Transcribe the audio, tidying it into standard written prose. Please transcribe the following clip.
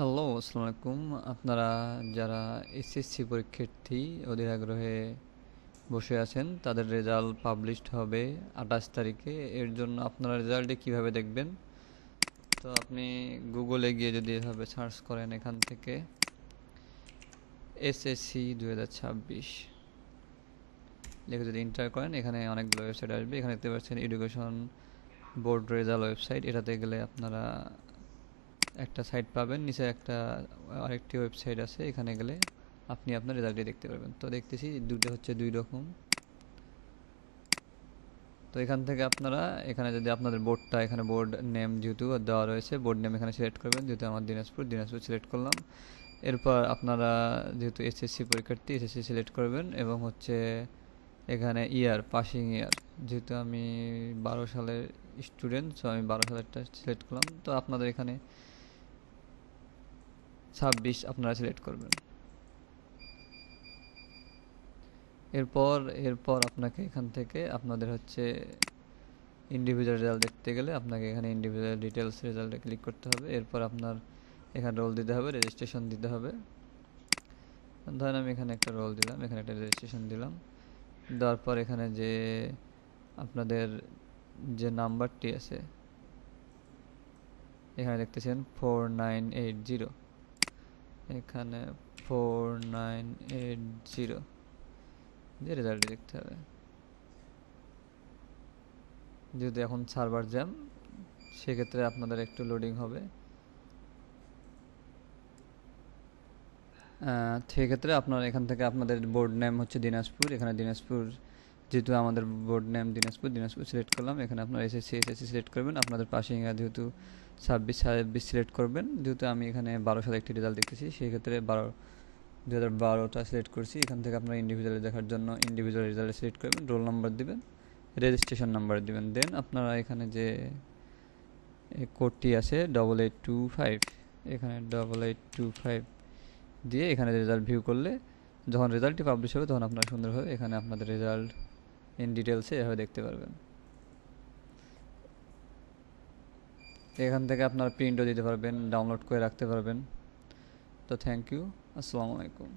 Hello, আসসালামু আলাইকুম। আপনারা যারা এসএসসি পরীক্ষার্থী অধীর আগ্রহে বসে আছেন, তাদের রেজাল্ট পাবলিশড হবে 28 তারিখে। এর জন্য আপনারা রেজাল্টে কিভাবে দেখবেন? তো আপনি গুগলে গিয়ে যদি এভাবে সার্চ করেন, এখান থেকে এসএসসি 2026 লিখে যদি এন্টার করেন, এখানে অনেকগুলো ওয়েবসাইট আসবে। এখানে দেখতে পাচ্ছেন এডুকেশন বোর্ড রেজাল্ট ওয়েবসাইট। এটাতে গেলে আপনারা একটা সাইট পাবেন, নিচে আরেকটি ওয়েবসাইট আছে। এখানে গেলে আপনি আপনার রেজাল্টটি দেখতে পারবেন। তো দেখতেছি দুটো হচ্ছে দুই রকম। তো এখান থেকে আপনারা এখানে যদি আপনাদের বোর্ডটা, এখানে বোর্ড নেম যেহেতু দেওয়া রয়েছে, বোর্ড নেম এখানে সিলেক্ট করবেন। যেহেতু আমার দিনাজপুর সিলেক্ট করলাম। এরপর আপনারা যেহেতু এসএসসি পরীক্ষার্থী, এসএসসি সিলেক্ট করবেন এবং হচ্ছে এখানে পাসিং ইয়ার, যেহেতু আমি 12 সালের স্টুডেন্ট, সো আমি 12 সালেরটা সিলেক্ট করলাম। তো আপনাদের এখানে 26 আপনারা সিলেক্ট করবেন। এরপর এরপর আপনাকে এখান থেকে আপনাদের হচ্ছে ইন্ডিভিজুয়াল রেজাল্ট দেখতে গেলে আপনাকে এখানে ইন্ডিভিজুয়াল ডিটেলস রেজাল্টে ক্লিক করতে হবে। এরপর আপনার এখানে রোল দিতে হবে, রেজিস্ট্রেশন দিতে হবে। ধরেন আমি এখানে একটা রোল দিলাম, এখানে একটা রেজিস্ট্রেশন দিলাম। দেওয়ার পর এখানে যে আপনাদের যে নাম্বারটি আছে, এখানে দেখতেছেন 4980, এখানে 4980 যে রেজাল্টটি দেখতে হবে। যেহেতু এখন সার্ভার জ্যাম, সেক্ষেত্রে আপনাদের একটু লোডিং হবে। সেক্ষেত্রে আপনারা এখান থেকে আপনাদের বোর্ড নেম হচ্ছে দিনাজপুর, এখানে দিনাজপুর, যেহেতু আমাদের বোর্ড নেম দিনাজপুর সিলেক্ট করলাম। এখানে আপনার এসএসসি সিলেক্ট করবেন। আপনাদের পাসিং ইয়ার যেহেতু 26 সিলেক্ট করবেন। যেহেতু আমি এখানে 12 সালে একটি রেজাল্ট দেখতেছি, সেক্ষেত্রে 2012টা সিলেক্ট করছি। এখান থেকে আপনারা ইন্ডিভিজুয়ালি দেখার জন্য ইন্ডিভিজুয়াল রেজাল্ট সিলেক্ট করবেন, রোল নাম্বার দিবেন, রেজিস্ট্রেশন নাম্বার দিবেন। দেন আপনারা এখানে যে কোডটি আছে 8825, এখানে 8825 দিয়ে এখানে রেজাল্ট ভিউ করলে যখন রেজাল্টটি পাবলিশ হবে, তখন আপনারা সুন্দরভাবে এখানে আপনাদের রেজাল্ট ইন ডিটেলসে এভাবে দেখতে পারবেন। এখান থেকে আপনারা প্রিন্টও দিতে পারবেন, ডাউনলোড করে রাখতে পারবেন। তো থ্যাংক ইউ, আসসালামু আলাইকুম।